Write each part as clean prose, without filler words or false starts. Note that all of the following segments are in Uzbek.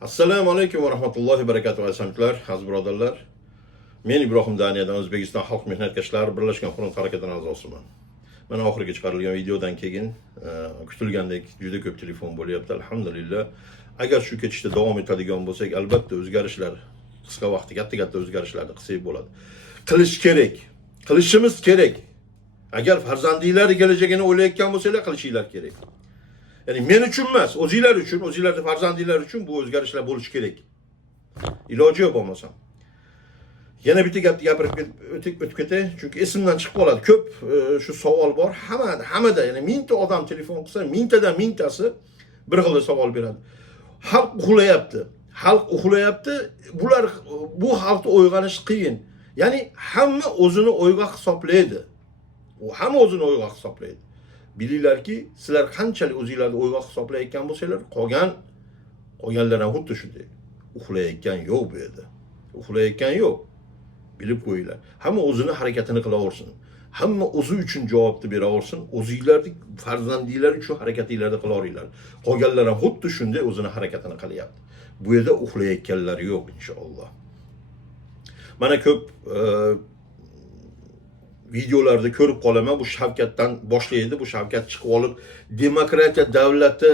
Assalomu alaykum va rahmatullohi va barakatuh aziz birodarlar. Men Ibrohim Daniyadan O'zbekiston Xalq Mehnatkashlari Birlashgan front harakatining a'zosiman. Mana oxirgi chiqarilgan videodan keyin kutilgandek juda ko'p telefon bo'lyapti. Alhamdulillah. Agar shu ketishda davom etadigan bo'lsak, albatta o'zgarishlar, qisqa vaqtda katta o'zgarishlarni qilsak bo'ladi. Qilish kerak. Qilishimiz kerak. Agar farzandinglar kelajagini o'ylayotgan bo'lsanglar, qilishinglar kerak. Yani men uchun emas, o'zinglar uchun, o'zinglarning farzandinglar uchun bu o'zgarishlar bo'lishi kerak. Iloji yo'q bo'lmasam. Yana bitta gapni gapirib o'tib ketay, chunki esimdan chiqib qoladi. Ko'p shu savol bor. Hamada, ya'ni 1000 ta odam telefon qilsa, 1000 tadan 1000 tasi bir xil savol beradi. Xalq uxlayapti. Xalq uxlayapti. Bu xalqni uyg'onish qiyin. Ya'ni hamma o'zini o'yga hisoblaydi. U hamma o'zini o'yga hisoblaydi. Bilinglarki, sizlar qanchalik o'zinglarni o'yga hisoblayotgan bo'lsanglar, qolganlar ham xuddi shunday. Uxlayotgan yo'q bu yerda. Uxlayotgan yo'q. Bilib qo'yinglar. Hamma o'zini harakatini qilaversin. Hamma o'zi uchun javobni beraversin. O'zinglarning farzandinglar uchun harakatinglarni qilaveringlar. Qolganlar ham xuddi shunday o'zini harakatini qilyapti. Bu yerda uxlayotganlar yo'q inshaalloh. Mana ko'p videolarda ko'rib qolaman, bu Shavkatdan boshlaydi. Bu Shavkat chiqib olib, demokratiya davlati,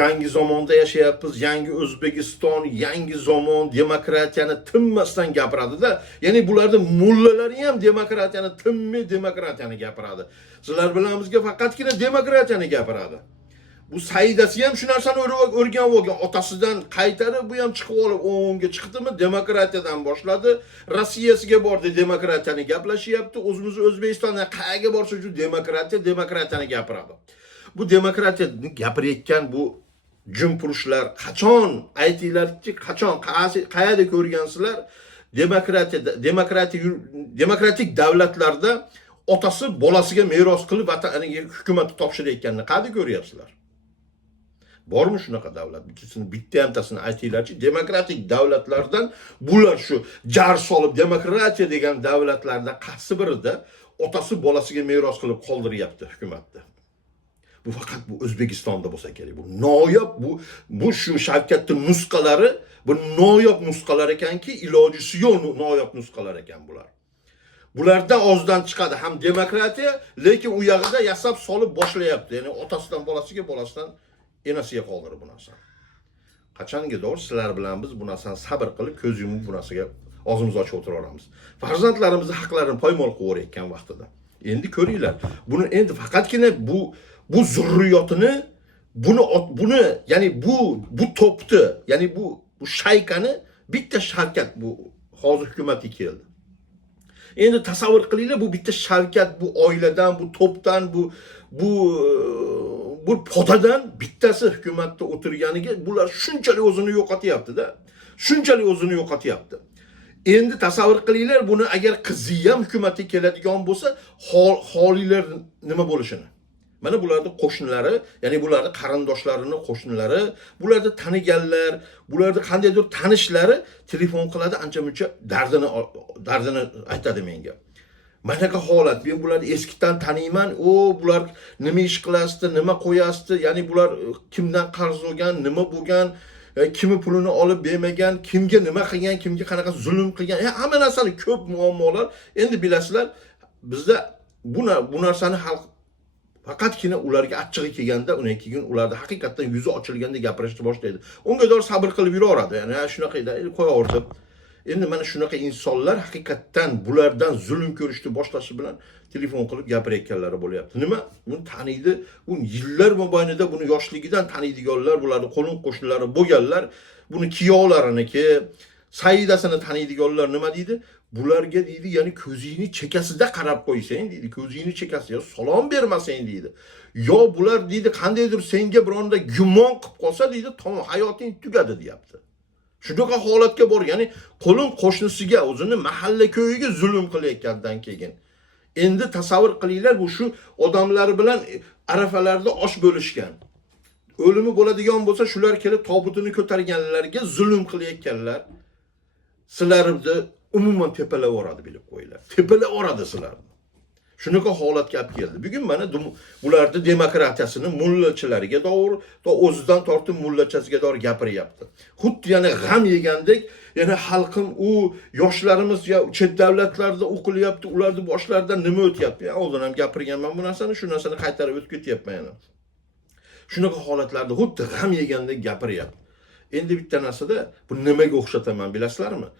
yangi zamonda yashayapmiz, yangi O'zbekiston, yangi zamon, demokratiyani tinmasdan gapiradi-da. Ya'ni bularning mullalari ham demokratiyani tinmay demokratiyani gapiradi. Sizlar bilamizki, faqatgina demokratiyani gapiradi. Bu Saidasi ham shu narsani o'rganib olgan, otasidan qaytarib, bu ham chiqib olib, o'ngga chiqdimi, demokratiyadan boshladi. Rossiyasiga bordi, demokratiyani gaplashyapti. O'zimizni O'zbekistondan qayerga borsa shu demokratiyani gapiradi. Bu demokratiyani gapirayotgan bu jumpurushlar qachon aytinglarki, qachon qayerda ko'rgansizlar? Demokratik davlatlarda otasi bolasiga meros qilib vataniga hukumatni topshirayotganini qayerda ko'ryapsizlar? Bormi shunaqa davlat? Bitta hamtasini aytinglarchi, demokratik davlatlardan bular shu jar solib demokratiya degan davlatlarda qaysi birida otasi bolasiga meros qilib qoldiryapti hukumatni. Bu faqat bu O'zbekistonda bo'lsa kerak. Bu noyob, bu shu Shavkatning nusxalari, bu noyob nusxalar ekanki, ilojisi yo'q noyob nusxalar ekan bular. Bularda ozdan chiqadi ham demokratiya, lekin u yog'ida yasab solib boshlayapti. Ya'ni otasidan bolasiga, bolasidan enasiga qoldirib bu narsa. Qachongadir sizlar bilan biz bu narsani sabr qilib ko'z yumib bu narsaga og'zimizni ochib o'tiraveramiz. Farzandlarimizning haqlarini poymol qilib o'rayotgan vaqtida. Endi ko'ringlar. Buni endi faqatgina bu zurriyotini buni ya'ni bu topni, ya'ni bu shaykani bitta Shavkat bu hozir hukumati keldi. Endi tasavvur qilinglar, bu bitta Shavkat, bu oiladan, bu topdan, bu podadan bittasi hukumatda o'tirganiga bular shunchalik o'zini yo'qotyapti-da. Shunchalik o'zini yo'qotyapti. Endi tasavvur qilinglar, buni agar qizi ham hukumatga keladigan bo'lsa, holilar nima bo'lishini. Mana bularning qo'shnilari, ya'ni bularning qarindoshlarining qo'shnilari, bularni taniganlar, bularning qandaydir tanishlari telefon qiladi, ancha-muncha dardini aytadi menga. Manaqa holat, men bularni eskidan taniyman. Bular nima ish qilasdi, nima qo'yasdi, ya'ni bular kimdan qarz olgan, nima bo'lgan, kimi pulini olib bermagan, kimga nima qilgan, kimga qanaqa zulm qilgan, hamma narsani ko'p muammolar. Endi bilasizlar, bizda bu narsani xalq faqatgina ularga achchig'i kelganda, undan keyin ularda haqiqatan yuzi ochilganda gapirishni boshlaydi. Unga dor sabr qilib yuraveradi. Ya'ni shunaqa qo'yaverdi. Endi mana shunaqa insonlar haqiqatan bulardan zulm ko'rishni boshlashi bilan telefon qilib gapirayotganlari bo'lyapti. Nima? Buni taniydi. Bu yillar mobaynida buni yoshligidan taniydiganlar, bularning qo'lin qo'shnilari bo'lganlar, buni kiyovlariniki, Saidasini taniydiganlar nima deydi? Bularga deydi, ya'ni ko'zingni chekasida qarab qo'ysang deydi, ko'zingni chekasida salom bermasang deydi. Yo bular deydi, qandaydir senga bironda gumon qilib qolsa deydi, tamom hayoting tugadi deyapti. Shunaqa holatga bor, ya'ni qo'lin qo'shnisiga, o'zini mahalla ko'yiga zulm qilayotgandan keyin. Endi tasavvur qilinglar, bu shu odamlar bilan arafalarda osh bo'lishgan. O'limi bo'ladigan bo'lsa, shular kelib tobutini ko'targanlarga zulm qilayotganlar. Sizlarni umuman tepalavoradi, bilib qo'yinglar. Tepalavoradi sizlarni. Shunaqa holatga olib keldi. Bugun mana bularni demokratiyasini mullachilariga doğru, da o'zidan tortib mullachasiga doğru gapiryapti. Xuddi yana g'am yegandek, yana xalqim u yoshlarimiz ya chet davlatlarda o'qilyapti, ularning boshlaridan nima o'tyapti? Oldin ham gapirganman bu narsani, shu narsani qaytarib o'tib ketyapman yana. Shunaqa holatlarda xuddi g'am yegandek gapiryapti. Endi bitta narsada bu nimaga o'xshataman bilasizlarmi?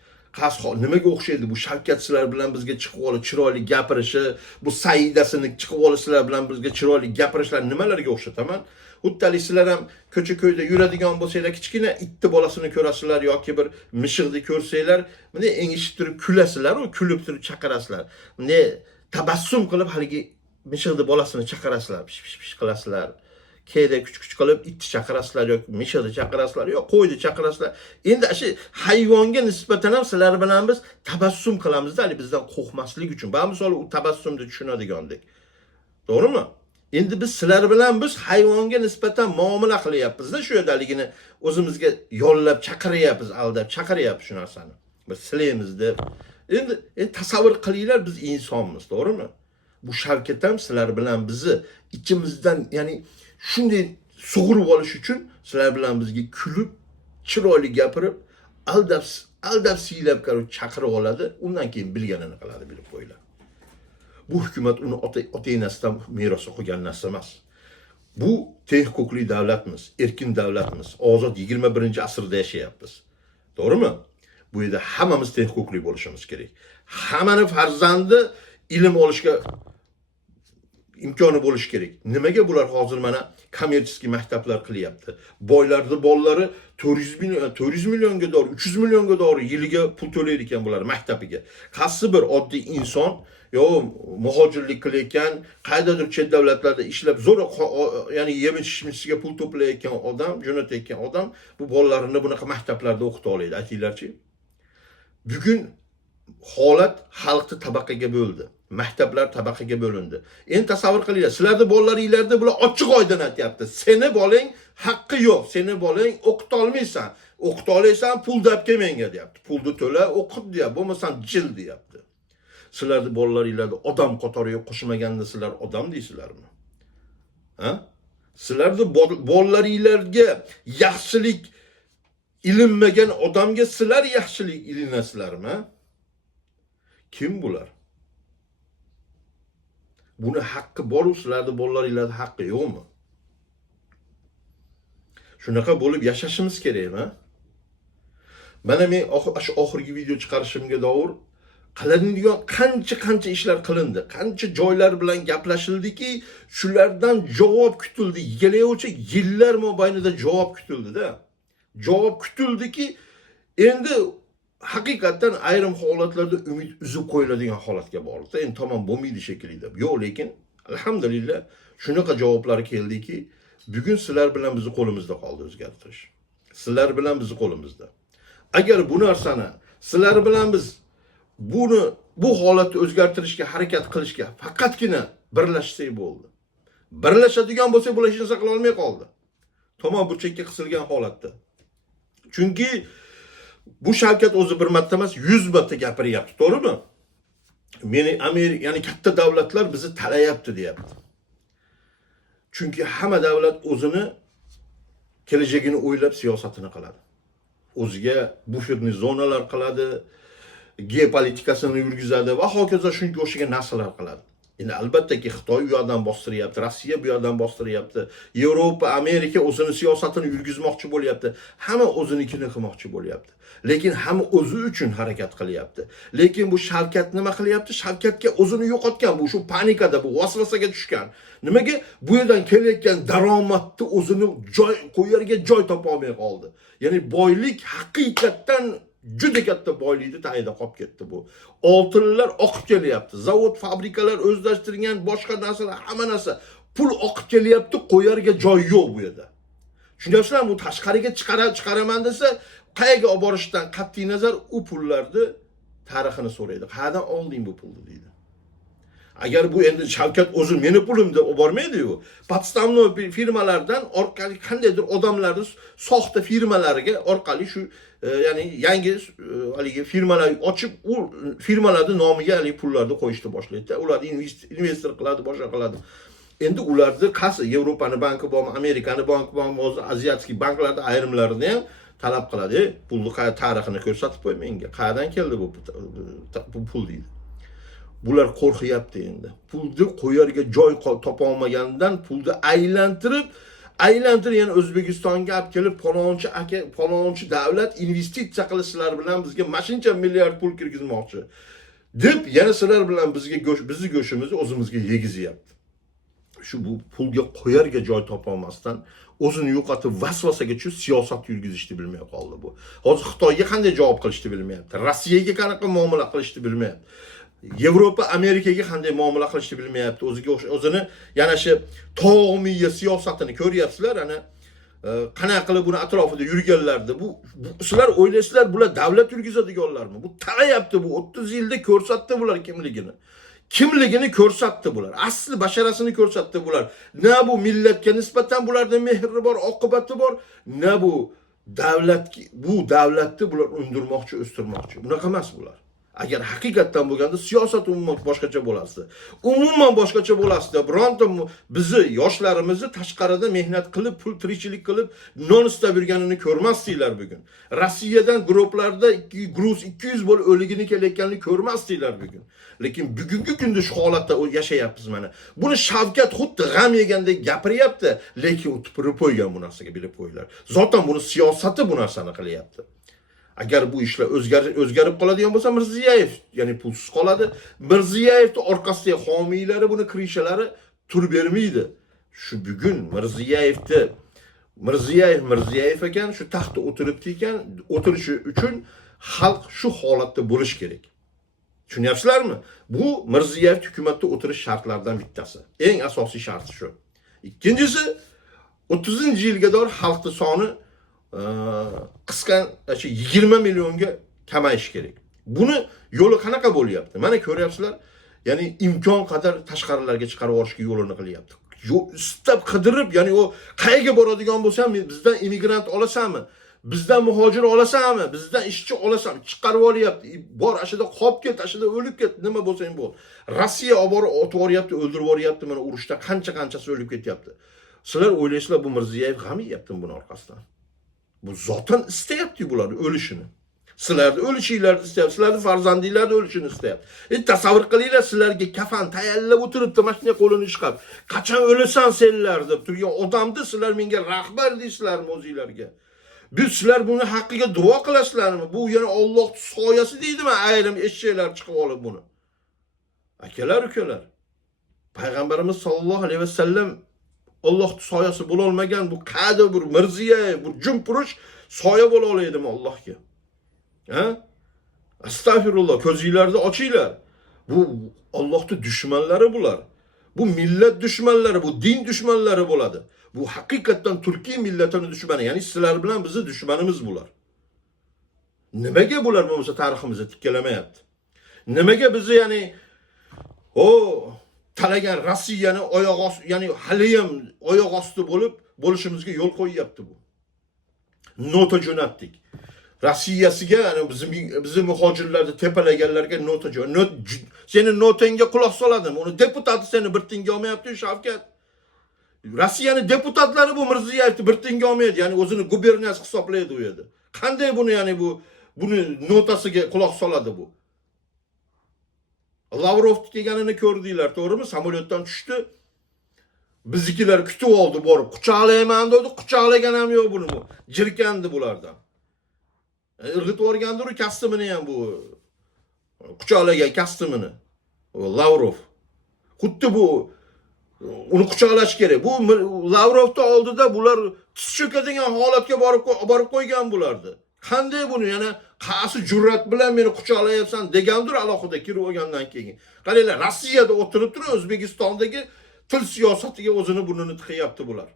Nimaga o'xshaydi bu Shavkat sizlar bilan bizga chiqib olib chiroyli gapirishi, bu Saidasini chiqib olib sizlar bilan bizga chiroyli gapirishlar nimalarga o'xshataman? Xuddalik sizlar ham ko'cha-ko'yda yuradigan bo'lsanglar, kichkina itni bolasini ko'rasizlar yoki bir mishiqni ko'rsanglar, bunday engishib turib kulasizlar, u kulib turib chaqirasizlar. Bunday tabassum qilib haligi mishiqni bolasini chaqirasizlar, pish qilasizlar. Keyda kuch qilib itni chaqirasizlar yoki mishiqni chaqirasizlar yoki qo'yni chaqirasizlar. Endi shu hayvonga nisbatan ham sizlar bilan biz tabassum qilamiz-da, bizdan qo'rqmaslik uchun. Bu misol u tabassumni tushunadigandik. To'g'rimi? Endi biz sizlar bilan biz hayvonga nisbatan muomala qilyapmiz-da, shu yerdaligini o'zimizga yollab chaqiryapmiz, aldab chaqiryapmiz shu narsani. Biz silaymiz deb. Endi tasavvur qilinglar, biz insonmiz, to'g'rimi? Bu Shavkat ham sizlar bilan bizni ichimizdan, ya'ni shunday sug'urib olish uchun sizlar bilan bizga kulib, chiroyli gapirib, aldab siylab chaqirib oladi, undan keyin bilganini qiladi, bilib qo'yinglar. Bu hukumat uni ota-onasidan meros qolgan narsa emas. Bu teng huquqli davlatmiz, erkin davlatmiz, ozod 21-asrda yashayapmiz. To'g'rimi? Bu yerda hammamiz teng huquqli bo'lishimiz kerak. Hammani farzandi ilm olishga imkoni bo'lishi kerak. Nimaga bular hozir mana kommersiy maktablar qilyapti? Boylarning bolalari 400 millionga doğru, 300 millionga doğru yiliga pul to'laydi ekan bular maktabiga. Qaysi bir oddiy inson yo muhojirlik qilayotgan, qaydadir chet davlatlarda ishlab zo'r, ya'ni yemish-ichmishga pul to'playotgan odam, jo'natayotgan odam bu bolalarini bunaqa maktablarda o'qita oladi, aytinglarchi. Bugun holat xalqni tabaqaga bo'ldi. Maktablar tabaqaga bo'lindi. Endi tasavvur qilinglar, sizlarning bolalaringizda bular ochiq oydin aytyapti. Seni bolang haqqi yo'q, seni bolang o'qita olmaysan. O'qita olaysan, pul deb kelmenga deyapti. Pulni to'la, o'qit deyapti, bo'lmasam jil deyapti. Sizlarning bolalaringizda odam qatoriga qo'shmaganda sizlar odam deysizlarmi? Ha? Sizlarning bolalaringizga yaxshilik ilinmagan odamga sizlar yaxshilik ilinasizlarmi? Kim bular? Buni haqqi bor-u, sizlarning bolalaringizning haqqi yo'qmi? Shunaqa bo'lib yashashimiz kerakmi? Mana men shu oxirgi video chiqarishimga do'g'ri qilinadigan qancha ishlar qilindi, qancha joylar bilan gaplashildiki, shulardan javob kutildi. Yig'layovchi yillar mobaynida javob kutildi-da. Javob kutildiki, endi haqiqatan ayrim holatlarda umid uzib qo'yiladigan holatga bordi. Endi tamom bo'lmaydi shekilli deb. Yo'q, lekin alhamdulillah shunaqa javoblar keldiki, bugun sizlar bilan bizni qo'limizda qoldi o'zgartirish. Sizlar bilan bizni qo'limizda. Agar bu narsani sizlar bilan biz bu holatni o'zgartirishga harakat qilishga faqatgina birlashsak bo'ldi. Birlashadigan bo'lsak, bular hech narsa qila olmay qoldi. Tamom burchakka qisilgan holatda. Chunki bu Shavkat o'zi bir marta emas, 100 marta gapiryapti, to'g'rimi? Meni Amerika, ya'ni katta davlatlar bizni talayapti deyapti. Chunki hamma davlat o'zini kelajagini o'ylab siyosatini qiladi. O'ziga buferni zonalar qiladi, geopolitikasini yurgizadi va hokazo shunga o'xshagan narsalar qiladi. Endi albattaki Xitoy bu yoqdan bostiryapti, Rossiya bu yoqdan bostiryapti, Yevropa, Amerika o'zini siyosatini yurgizmoqchi bo'lyapti, hamma o'zinikini qilmoqchi bo'lyapti. Lekin hamma o'zi uchun harakat qilyapti. Lekin bu Shavkat nima qilyapti? Shavkatga o'zini yo'qotgan, bu shu panikada, bu vasvasaga tushgan. Nimaga? Bu yerdan kelayotgan daromadni o'zini qo'yarga joy topa olmay qoldi. Ya'ni boylik haqiqatan juda katta boylikni tayida qolib ketdi bu. Oltinlar oqib kelyapti. Zavod, fabrikalar o'zlashtirilgan, boshqa narsalar, hamma narsa pul oqib kelyapti, qo'yarga joy yo'q bu yerda. Tushunasizlarmi? Bu tashqariga chiqaraman desa, qayerga olib borishdan qat'iy nazar u pullarni tarixini so'raydi. Qayerdan olding bu pulni deydi. Agar bu endi Shavkat o'zi meni pulim deb olib bormaydi-yu. Podstavno firmalardan orqali qandaydir odamlarni soxta firmalariga orqali shu ya'ni yangi haligi firmalar ochib, u firmalarning nomiga haligi pullarni qo'yishni boshlaydi. Ular investor qiladi, boshqa qiladi. Endi ularni qaysi Yevropani banki bormi, Amerikani banki bormi, o'zi aziyatskiy banklarda ayrimlarini ham talab qiladi. Pulni tarixini ko'rsatib qo'y menga. Qayerdan keldi bu pul deydi. Bular qo'rqyapti endi. Pulni qo'yarga joy topa olmagandan pulni aylantirib yana O'zbekistonga olib kelib palonchi davlat investitsiya qilishlar bilan bizga mashincha milliard pul kirgizmoqchi deb yana sizlar bilan bizni go'shimizni o'zimizga yegizyapti. Shu bu pulga qo'yarga joy topolmasdan o'zini yo'qotib vasvasaga tushib siyosat yurgizishni bilmay qoldi bu. Hozir Xitoyga qanday javob qilishni bilmayapti. Rossiyaga qanaqa muomala qilishni bilmayapti. Yevropa Amerikaga qanday muomala qilishni bilmayapti. O'zini yana shu tog'miya siyosatini ko'ryapsizlar, ana qanaqa qilib buni atrofida yurganlardi. Bu sizlar o'ylaysizlar, bular davlat yurgizadiganlarmi? Bu talayapti bu. 30 yilda ko'rsatdi bular kimligini. Kimligini ko'rsatdi bular. Asli basharasini ko'rsatdi bular. Ne bu millatga nisbatan bularda mehri bor, oqibati bor, ne bu davlatni bular undirmoqchi, o'stirmoqchi. Bunaqa emas bular. Agar haqiqatdan bo'lganda siyosat umuman boshqacha bo'lasdi. Umuman boshqacha bo'lasdi. Bironta bizni yoshlarimizni tashqarida mehnat qilib, pul tirikchilik qilib, non istab yurganini ko'rmasdinglar bugun. Rossiyadan guruhlarda gruz 200 bo'l o'ligini kelayotganini ko'rmasdinglar bugun. Lekin bugungi kunda shu holatda yashayapmiz mana. Buni Shavkat xuddi g'am yegandek gapiryapti, lekin u tupurib qo'ygan bu narsaga bilib qo'yinglar. Zotan buni siyosati bu narsani qilyapti. Agar bu ishlar o'zgarib qoladigan bo'lsa, Mirziyoyev ya'ni pulsiz qoladi. Mirziyoyevning orqasida homiylari buni kirishalari turib bermaydi. Shu bugun Mirziyoyev ekan, shu taxtda o'tiribdi ekan, o'tirishi uchun xalq shu holatda bo'lish kerak. Tushunyapsizlarmi? Bu Mirziyoyev hukumatda o'tirish shartlaridan bittasi. Eng asosiy sharti shu. Ikkinchisi 30-yilga doir xalqning soni qisqan 20 millionga kamayish kerak. Buni yo'li qanaqa bo'lyapti? Mana ko'ryapsizlar. Ya'ni imkon qadar tashqarilarga chiqarib yuborishga yo'lini qilyapti. Istab qidirib, ya'ni o qayerga boradigan bo'lsam, bizdan immigrant olasanmi? Bizdan muhojir olasanmi? Bizdan ishchi olasanmi? Chiqarib olyapti. Bor, ashida qolib ket, ashida o'lib ket, nima bo'lsang bo'l. Rossiya olib borib otib yuboryapti, o'ldirib yuboryapti, mana urushda qanchasi o'lib ketyapti. Sizlar o'ylaysizlar, bu Mirziyoyev g'am yeyapti buni orqasidan. Bu zotan istayapti bularni o'lishini. Sizlarni o'lishinglarni istayapti, sizlarni farzandinglarni o'lishini istayapti. Tasavvur qilinglar, sizlarga kafan tayyorlab o'tiribdi, mashina qo'lini chiqarib, qachon o'lasan senlar deb turgan odamni sizlar menga rahbar deysizlarmi o'zinglarga? Biz sizlar buni haqqiga duo qilasizlarmi? Bu yana Allohning soyasi deydimi? Ayrim eshaklar chiqib olib buni. Akalar, ukalar. Payg'ambarimiz sollallohu alayhi vasallam Allohning soyasi bo'la olmagan bu qadi bir Mirziyoyev, bu jumpurush soya bo'la olaydimi Allohga? Ha? Astagfirullah, ko'zinglarni ochinglar. Bu Allohning dushmanlari bular. Bu millat dushmanlari, bu din dushmanlari bo'ladi. Bu haqiqatdan Turkiy millatining dushmani, ya'ni sizlar bilan bizni dushmanimiz bular. Nimaga bular bo'lmasa tariximizni tikkalamayapti? Nimaga bizni ya'ni talagan Rossiyani oyoq osti, ya'ni hali ham oyoq osti bo'lishimizga yo'l qo'yyapti bu. Nota jo'natdik. Rossiyasiga, ya'ni bizni muhojirlarni tepalaganlarga nota seni notangga quloq soladimi? Uni deputati seni bir tinga olmayapti, Shavkat. Rossiyaning deputatlari bu Mirziyoyevni bir tinga olmaydi, ya'ni o'zini guberniyasi hisoblaydi u yerda. Qanday buni, ya'ni buni notasiga quloq soladi bu? Lavrov kelganini ko'rdinglar, to'g'rimi? Samolyotdan tushdi. Biznikilar kutib oldi, borib quchoqlayman dedi, quchoqlagan ham yo'q buni. Jirkandi bulardan. Irg'itib o'rgandir u kostyumini ham bu. Quchoqlagan kostyumini. Lavrov. Xuddi bu uni quchoqlash kerak. Bu Lavrovning oldida bular tiz cho'kadigan holatga borib qo'ygan bulardi. Qanday buni yana qaysi jur'at bilan meni quchoqlayapsan degandir alohida kirib olgandan keyin. Qaranglar, Rossiyada o'tirib turib O'zbekistondagi til siyosatiga o'zini burnini tiqyapti bular.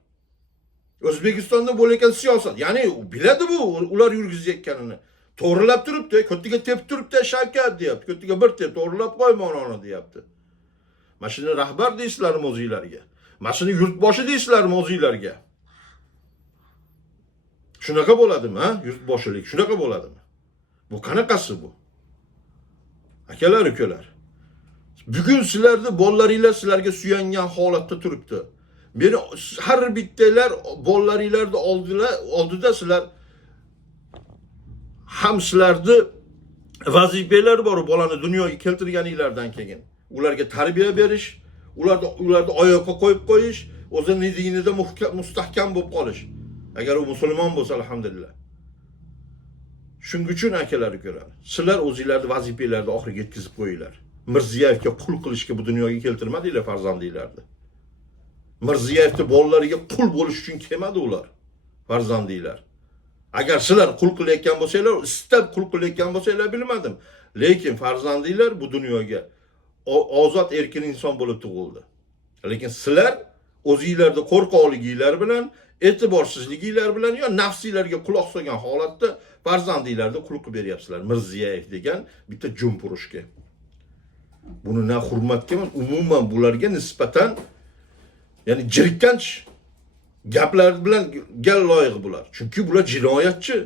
O'zbekistonda bo'layotgan siyosat, ya'ni biladi bu ular yurgizayotganini. To'g'rilab turibdi, ko'tiga tepib turibdi, Shavkat deyapti. Ko'tiga bir tep to'g'rilab qo'yma onani deyapti. Mana shuni rahbar deysizlarmi o'zinglarga? Mana shuni yurtboshi deysizlarmi o'zinglarga? Shunaqa bo'ladimi, ha? Yurtboshilik shunaqa bo'ladimi? Bu qanaqasi bu? Akalar, ukalar. Bugun sizlarni bolalaringlar sizlarga suyangan holatda turibdi. Meni har bittalar bolalaringlarni oldida sizlar ham sizlarni vazifalar bor, bolani dunyoga keltirganinglardan keyin. Ularga tarbiya berish, ularni oyoqqa qo'yib qo'yish, o'zining dinida mustahkam bo'lib qolish. Agar u musulmon bo'lsa alhamdulillah. Shuning uchun akalar, ukalar, sizlar o'zingizlarni vazifalarni oxiriga yetkazib qo'yinglar. Mirziyevga qul qilishga bu dunyoga keltirmadinglar farzandinglarni. Mirziyevni bolalariga qul bo'lish uchun kelmadi ular, farzandinglar. Agar sizlar qul qilayotgan bo'lsanglar, istab qul qilayotgan bo'lsanglar bilmadim. Lekin farzandinglar bu dunyoga ozod erkin inson bo'lib tug'ildi. Lekin sizlar o'zingizlarda qo'rqoqliginglar bilan, e'tiborsizliginglar bilan yo nafsinglarga quloq solgan holatda farzandinglarni qul qilib beryapsizlar. Mirziyev degan bitta jumpurushga. Buni na hurmatga, umuman bularga nisbatan ya'ni jirkanch gaplar bilan gal loyiq bular. Chunki bular jinoyatchi.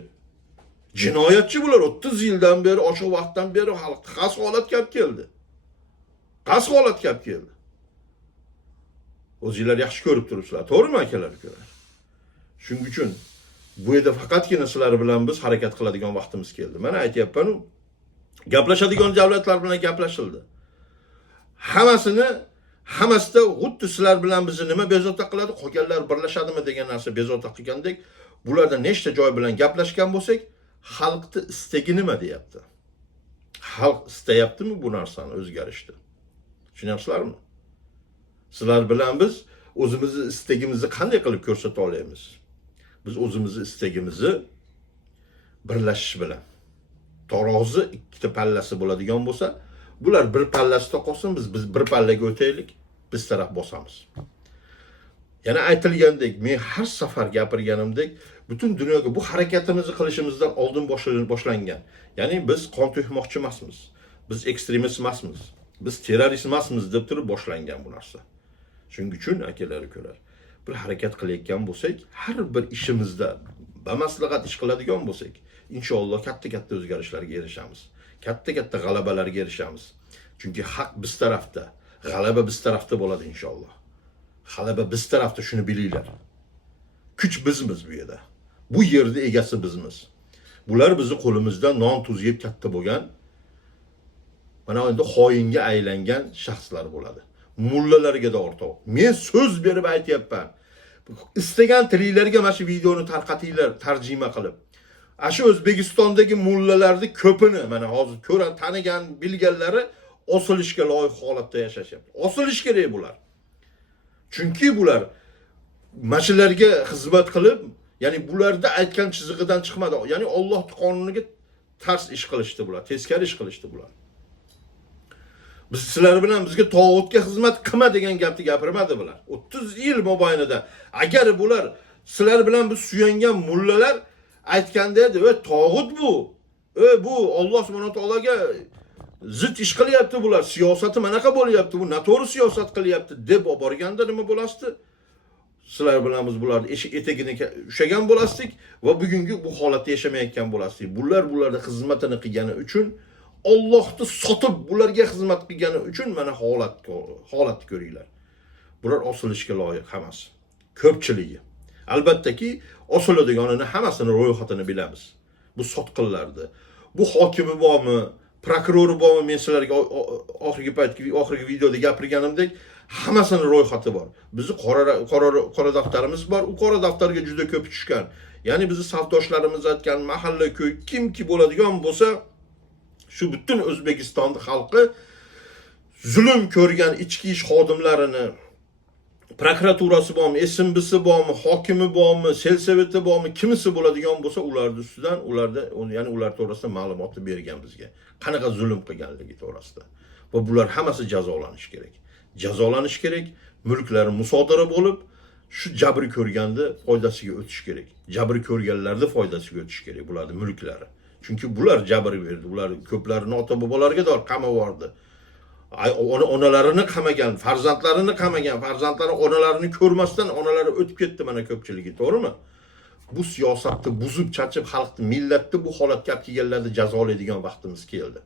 Jinoyatchi bular 30 yildan beri, o'sha vaqtdan beri xalqni xas holat kelib keldi. Xas holat kelib keldi. O'zingizlar yaxshi ko'rib turibsizlar, to'g'rimi akalar, ukalar? Shuning uchun bu yerda faqatgina sizlar bilan biz harakat qiladigan vaqtimiz keldi. Mana aytayapman-ku, gaplashadigan davlatlar bilan gaplashildi. Hammasida xuddi sizlar bilan bizni nima bezovta qiladi, qolganlar birlashadimi degan narsa bezovta qilgandek, bularda nechta joy bilan gaplashgan bo'lsak, xalqning istagi nima deyapti? Xalq istayaptimi bu narsani o'zgarishni? Tushunyapsizlarmi? Sizlar bilan biz o'zimizni istagimizni qanday qilib ko'rsata olamiz? Biz o'zimizni istagimizni birlashish bilan. Tarozi ikkita pallasi bo'ladigan bo'lsa, bular bir pallasida qolsin, biz bir pallaga o'taylik, biz taraf bosamiz. Yana aytilgandek, men har safar gapirganimdek, butun dunyoga bu harakatimizni qilishimizdan oldin boshlangan. Ya'ni biz qon to'kmoqchi emasmiz. Biz ekstremist emasmiz. Biz terrorist emasmiz deb turib boshlangan bu narsa. Shuning uchun akalar, ukalar, bir harakat qilayotgan bo'lsak, har bir ishimizda bamaslahat ish qiladigan bo'lsak, inshaalloh katta-katta o'zgarishlarga erishamiz. Katta-katta g'alabalarga erishamiz. Chunki haq biz tarafda, g'alaba biz tarafda bo'ladi inshaalloh. G'alaba biz tarafda, shuni bilinglar. Kuch bizmiz bu yerda. Bu yerda egasi bizmiz. Bular bizni qo'limizdan non tuz yeb katta bo'lgan, mana endi xoinga aylangan shaxslar bo'ladi. Mullalarga da o'rtoq. Men so'z berib aytayapman. Istagan tilinglarga mana shu videoni tarqatinglar, tarjima qilib. Ashu O'zbekistondagi mullalarning ko'pini mana hozir ko'ran, tanigan, bilganlari osilishga loyiq holatda yashashyapti. Osilish kerak bular. Chunki bular mashalarga xizmat qilib, ya'ni bularda aytgan chizig'idan chiqmadi. Ya'ni Alloh qonuniga ters ish qilishdi bular, teskari ish qilishdi bular. Biz sizlar bilan bizga tog'utga xizmat qilma degan gapni gapirmadi bular. 30 yil mobaynida agar bular sizlar bilan biz suyangan mullalar aytganda edi, "Ey tog'ut bu. Bu Alloh subhanahu taologa zid ish qilyapti bular. Siyosati manaqa bo'lyapti, bu noto'g'ri siyosat qilyapti" deb borganda nima bo'lasdi? Sizlar bilan biz bularni etagini ushagan bo'lasdik va bugungi bu holatda yashamayotgan bo'lasdik. Bularda xizmatini qilgani uchun, Allohni sotib bularga xizmat qilgani uchun mana holatni ko'ringlar. Bular osilishga loyiq hammasi. Ko'pchiligi. Albattaki osiladiganini hammasini ro'yxatini bilamiz. Bu sotqinlardi. Bu hokimi bormi, prokurori bormi, men sizlarga oxirgi videoda gapirganimdek hammasini ro'yxati bor. Bizni qora daftarimiz bor. U qora daftarga juda ko'p tushgan. Ya'ni bizni safdoshlarimiz aytgan mahalla, ko'y kimki bo'ladigan bo'lsa, shu butun O'zbekistonning xalqi zulm ko'rgan ichki ish xodimlarini, prokuraturasi bormi, SMB'si bormi, hokimi bormi, selseveti bormi, kimisi bo'ladigan bo'lsa, ularning ustidan, ya'ni ular to'g'risida ma'lumotni bergan bizga. Qanaqa zulm qilganligi to'g'risida. Va bular hammasi jazolanishi kerak. Jazolanish kerak, mulklari musodara bo'lib, shu jabri ko'rganda foydasiga o'tish kerak. Jabri ko'rganlarning foydasiga o'tish kerak bularning mulklari. Chunki bular jabr berdi. Ular ko'plarini ota-bobolarga dor qamab bordi. Onalarini qamagan, farzandlarini qamagan, farzandlari onalarini ko'rmasdan onalari o'tib ketdi mana ko'pchiligi, to'g'rimi? Bu siyosatni buzib, chachib, xalqni, millatni bu holatga olib kelganlarni jazolaydigan vaqtimiz keldi.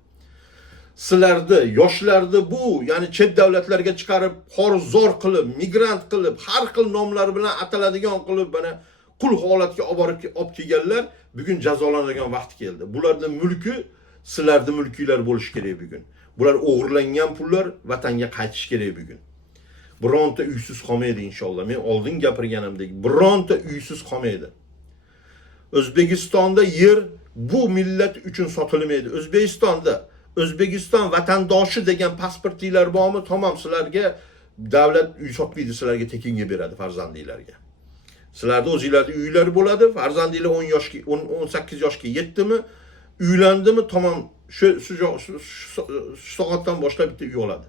Sizlarni, yoshlarni bu, ya'ni chet davlatlarga chiqarib, xorzor qilib, migrant qilib, har xil nomlar bilan ataladigan qilib, mana qul holatga olib kelganlar bugun jazolanadigan vaqt keldi. Bularning mulki sizlarning mulkinglar bo'lishi kerak bugun. Bular o'g'irlangan pullar vatanga qaytish kerak bugun. Bironta uysiz qolmaydi inshaalloh. Men oldin gapirganimdek, bironta uysiz qolmaydi. O'zbekistonda yer bu millat uchun sotilmaydi. O'zbekiston vatandoshi degan pasportinglar bormi? Tamom, sizlarga davlat uy sotmaydi, sizlarga tekinga beradi farzandinglarga. Sizlarda o'zingizlarning uylar bo'ladi, farzandinglar 18 yoshga yetdimi, uylandimi, tamom shu soatdan boshlab bitta uy oladi.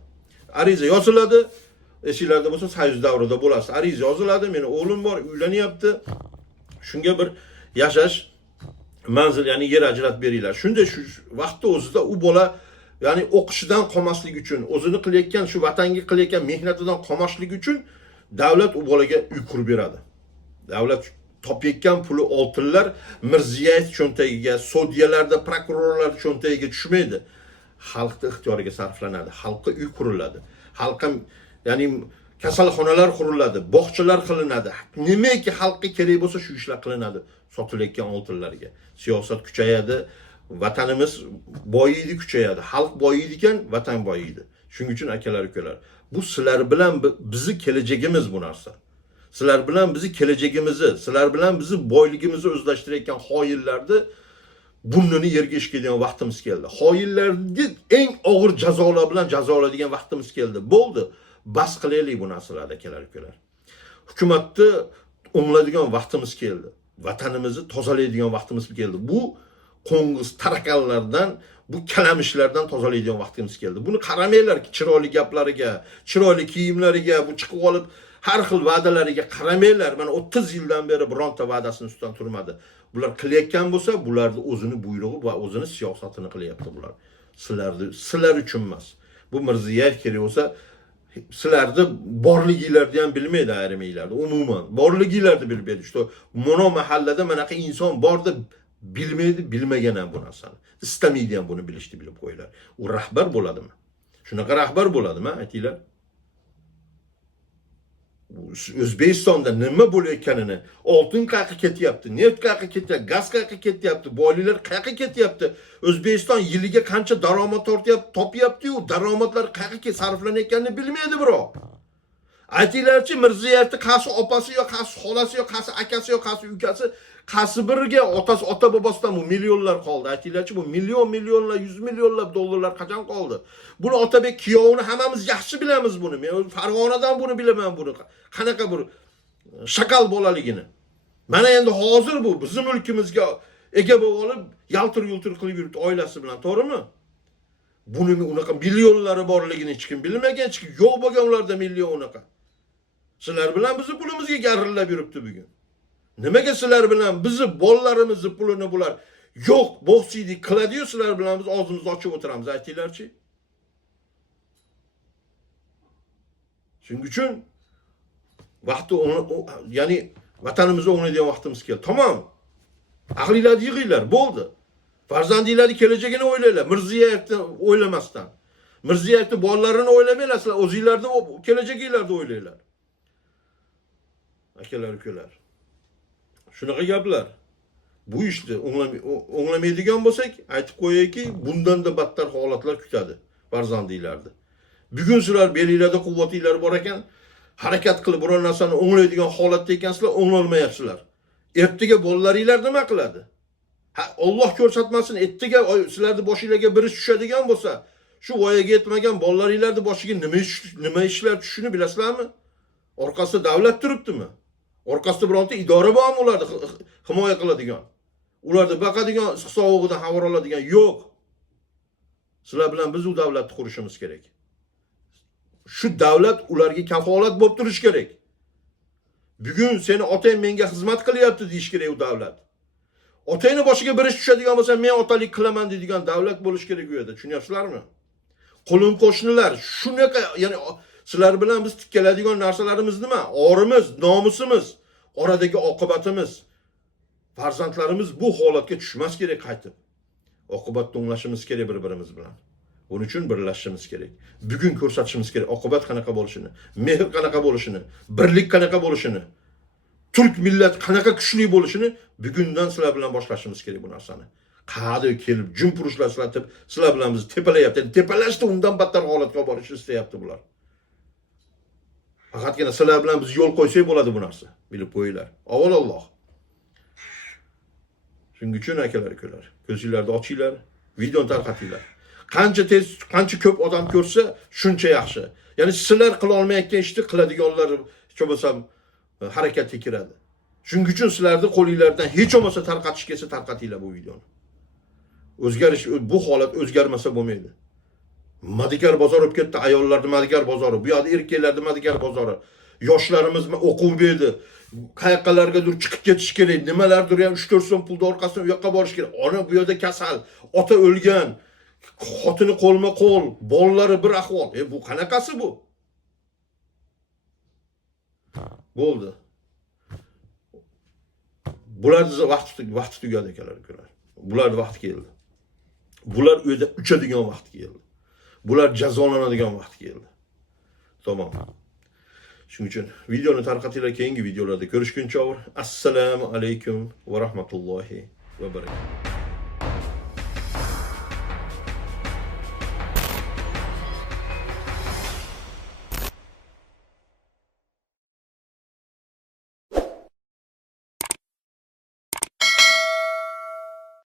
Ariza yoziladi. Esinglarda bo'lsa, sayz davrida bo'lasiz. Ariza yoziladi. Meni o'g'lim bor, uylanyapti. Shunga bir yashash manzil, ya'ni yer ajratib beringlar. Shunda shu vaqtda o'zida u bola, ya'ni o'qishidan qolmaslik uchun, o'zini qilayotgan shu vatanga qilayotgan mehnatidan qolmaslik uchun davlat u bolaga uy qurib beradi. Davlat topayotgan puli oltinlar Mirziyoyev cho'ntagiga, sudyalarda, prokurorlar cho'ntagiga tushmaydi. Xalqning ixtiyoriga sarflanadi. Xalqqa uy quriladi. Xalqqa, ya'ni kasalxonalar quriladi, bog'chalar qilinadi. Nimaki xalqqa kerak bo'lsa shu ishlar qilinadi sotilayotgan oltinlarga. Siyosat kuchayadi, vatanimiz boyiydi, kuchayadi. Xalq boyiydi ekan, vatan boyiydi. Shuning uchun akalar, ukalar, bu sizlar bilan bizni kelajagimiz bu narsa. Sizlar bilan bizni kelajagimizni, sizlar bilan bizni boyligimizni o'zlashtirayotgan xoinlarni burnini yerga ishkaydigan vaqtimiz keldi. Xoinlarni eng og'ir jazolar bilan jazolaydigan vaqtimiz keldi. Bo'ldi. Bas qilaylik bu narsalarni akalar, ukalar. Hukumatni o'nglaydigan vaqtimiz keldi. Vatanimizni tozalaydigan vaqtimiz keldi. Bu qo'ng'iz tarakallardan, bu kalamishlardan tozalaydigan vaqtimiz keldi. Buni qaramanglar chiroyli gaplariga, chiroyli kiyimlariga, bu chiqib olib har xil va'dalariga qaramanglar. Mana 30 yildan beri bironta va'dasini ustidan turmadi. Bular qilayotgan bo'lsa, bularni o'zini buyrug'i va o'zini siyosatini qilyapti bular. Sizlar uchun emas. Bu Mirziyoyev kerak bo'lsa, sizlarni borliginglarni ham bilmaydi ayriminglarni. Umuman borliginglarni bilmaydi. İşte mono mahallada manaqa inson bor deb bilmaydi, bilmagan ham bu narsani. Istamaydi ham buni bilishni bilib qo'yinglar. U rahbar bo'ladimi? Shunaqa rahbar bo'ladimi, aytinglar? O'zbekistonda nima bo'layotganini, oltin qayerga ketyapti, neft qayerga ketyapti, gaz qayerga ketyapti, boyliklar qayerga ketyapti, O'zbekiston yiliga qancha daromad topyapti-yu, daromadlar qayerga sarflanayotganini bilmaydi biroq. Aytinglarchi, Mirziyoyevning qaysi opasi yo, qaysi xolasi yo, qaysi akasi yo, qaysi ukasi, qaysi biriga otasi, ota bobosidan bu millionlar qoldi. Aytinglarchi, bu millionlar, 100 millionlab dollarlar qachon qoldi? Buni Otabek kuyovini hammamiz yaxshi bilamiz buni. Men Farg'onadan buni bilaman buni. Qanaqa bir shakal bolaligini. Mana endi hozir bu bizning mulkimizga ega bo'lib olib, yaltir-yultir qilib yuribdi oilasi bilan, to'g'rimi? Buni unaqa millionlari borligini hech kim bilmagan, hech kim yo'q bo'lgan ularda million unaqa. Sizlar bilan bizni pulimizga garillab yuribdi bugun. Nimaga sizlar bilan bizni bolalarimizni pulini bular yo'q, bo'xsiydik qiladi-yu, sizlar bilan biz og'zimizni ochib o'tiramiz, aytinglarchi. Shuning uchun vaqti, ya'ni vatanimizni o'nglaydigan vaqtimiz keldi. Tamom. Aqlinglarni yig'inglar, bo'ldi. Farzandinglarning kelajagini o'ylanglar, Mirziyoyevni o'ylamasdan. Mirziyoyevni bolalarini o'ylamanglar, sizlar o'zingizlarni kelajaginglarni o'ylanglar. Akalar, ukalar. Shunaqa gaplar. Bu ishni o'nglamaydigan bo'lsak, aytib qo'yayki, bundan da battar holatlar kutadi farzandinglarni. Bugun sizlar belinglarda quvvatinglar bor ekan, harakat qilib biror narsani o'nglaydigan holatda ekansizlar, o'nglolmayapsizlar. Ertaga bolalaringlar nima qiladi? Alloh ko'rsatmasin, ertaga sizlarning boshingizga bir ish tushadigan bo'lsa, shu voyaga yetmagan bolalaringlarning boshiga nima ishlar tushishini bilasizlarmi? Orqasida davlat turibdimi? Orqasida bironta idora bormi ularni himoya qiladigan? Ularni baqadigan, issiq-sovug'idan xabar oladigan yo'q. Sizlar bilan biz u davlatni qurishimiz kerak. Shu davlat ularga kafolat bo'lib turish kerak. Bugun seni otang menga xizmat qilyapti deyish kerak u davlat. Otangni boshiga bir ish tushadigan bo'lsa, men otalik qilaman deydigan davlat bo'lish kerak u yerda. Tushunyapsizlarmi? qo'lin qo'shnilar shunaqa, ya'ni sizlar bilan biz tikkaladigan narsalarimiz nima? Orimiz, nomusimiz, oradagi oqibatimiz. Farzandlarimiz bu holatga tushmas kerak qaytib. Oqibatni o'nglashimiz kerak bir-birimiz bilan. Buning uchun birlashishimiz kerak. Bugun ko'rsatishimiz kerak oqibat qanaqa bo'lishini, mehr qanaqa bo'lishini, birlik qanaqa bo'lishini, Turk millat qanaqa kuchli bo'lishini bugundan sizlar bilan boshlashimiz kerak bu narsani. Qadi kelib jumpurushlar silatib, sizlar bilan biz tepalayapti. Tepalashda undan battar holatga borishni istayapti bular. Faqatgina sizlar bilan biz yo'l qo'ysak bo'ladi bu narsa. Bilib qo'yinglar. Avvalolloh. Shuning uchun akalar, ukalar, ko'zinglarni ochinglar, videoni tarqatinglar. Qancha tez, qancha ko'p odam ko'rsa, shuncha yaxshi. Ya'ni sizlar qila olmayotgan ishni qiladiganlar hech bo'lmasa harakatga kiradi. Shuning uchun sizlarni qo'lingizdan hech bo'lmasa tarqatish kelsa tarqatinglar bu videoni. O'zgarish, bu holat o'zgarmasa bo'lmaydi. Madigar bozor bo'lib ketdi, ayollarning madigar bozori, bu yoqda erkaklarning madigar bozori. Yoshlarimiz o'quv berdi. Qayoqqalargadir chiqib ketish kerak, nimalardir ham 3-4 so'm pulni orqasidan u yoqqa borish kerak. Ona bu yerda kasal, ota o'lgan, xotini qo'lma-qo'l, bolalari bir ahvol. Bu qanaqasi bu? Bo'ldi. Bularning vaqti tugadi akalar, ukalar. Bularning vaqti keldi. Bular uyda uchadigan vaqt keldi. Bular jazolanadigan vaqt keldi. Tamam. Shuning uchun videoni tarqatinglar, keyingi videolarda ko'rishguncha assalomu alaykum va rahmatullohi va barakatuh.